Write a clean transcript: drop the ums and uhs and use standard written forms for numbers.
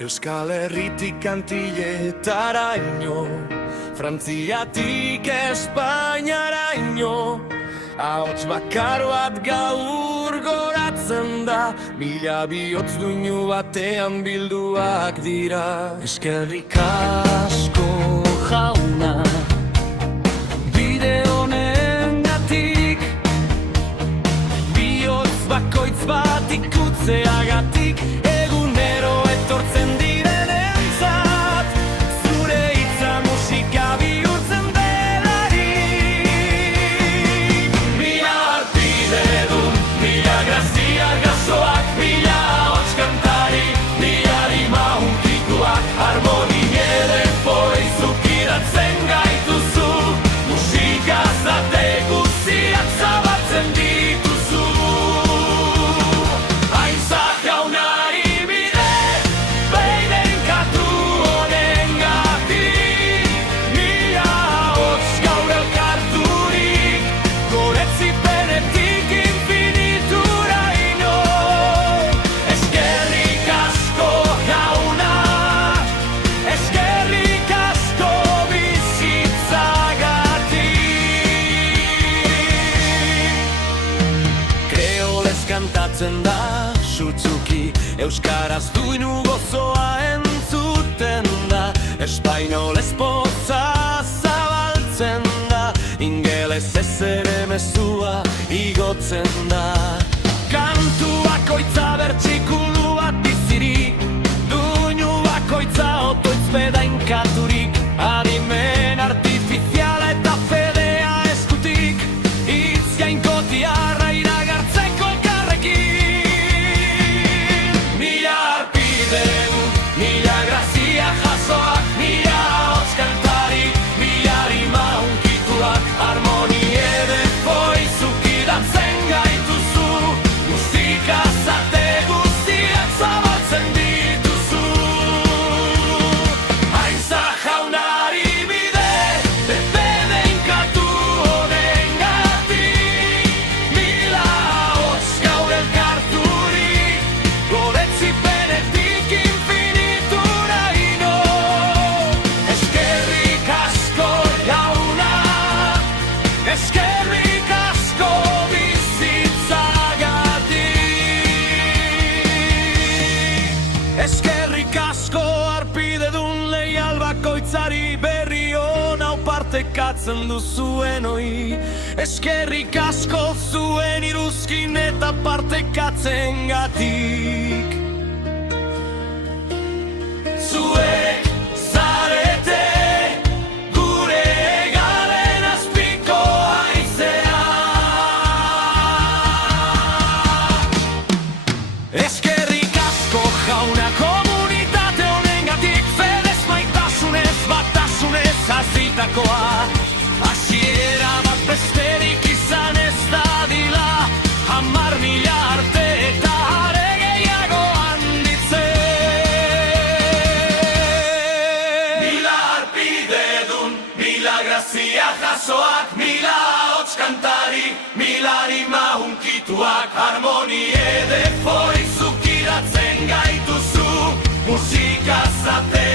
Euskal Herritik Antilletaraino, Frantziatik Espainiaraino, ahots bakar bat gaur goratzen da, mila bihotz duinu batean bilduak dira. Eskerrik asko jauna, bide honengatik, bihotz bakoitz bat ikutzeagatik, egunero etortzen direnentzat, zure hitza musika bihurtzen delarik. Mila harpidedun, mila grazia gazoak, mila ahots kantari, mila rima hunkituak, harmonie poizuk iratzen gaituzu, musika zate guziak zabaltzen dituzu. Aintzat jaunari bide, beiden katu honengatik, mila ahots gaur elkarturik, goretzipenetik infinituraino. Eskerrik asko jauna, eskerrik asko bizitzagatik. Kreolez kantatzen da sutsuki, euskaraz duinu gozoa entzuten da, espainolez poza zabaltzen da, ingelez ez ere mezua igotzen da. Kantu bakoitza bertsikulu bat bizirik, duinu bakoitza otoitz bedainkaturik, adimen artifiziala eta fedea eskutik, hitz jainkotiarra iragartzeko elkarrekin. Mila harpidedun, mila grazia jasoak, mila ahots kantari, mila rima hunkituak, harmonie poizuk iratzen gaituzu, musika zate guziak zabaltzen dituzu. Aintzat jaunari bide, beiden katu honengatik, mila ahots gaur elkarturik, goretzipenetik infinituraino. Eskerrik asko jauna, eskerrik asko bizitzagatik. Eskerrik asko harpidedun leial bakoitzari, berri hon hau partekatzen duzuenoi. Eskerrik asko zuen iruzkin eta partekatzen gatik. Zuek zarete gure hegaren azpiko haizea. Eskerrik asko jauna, komunitate honengatik, fedez maitasunez, batasunez hazitakoa. Hasiera bat besterik izan ez dadila, 10.000 arte eta are gehiago handitzen. Mila harpidedun, mila grazia jasoak, mila ahots kantari, mila rima hunkituak, harmonie poizuk iratzen gaituzu, musika zate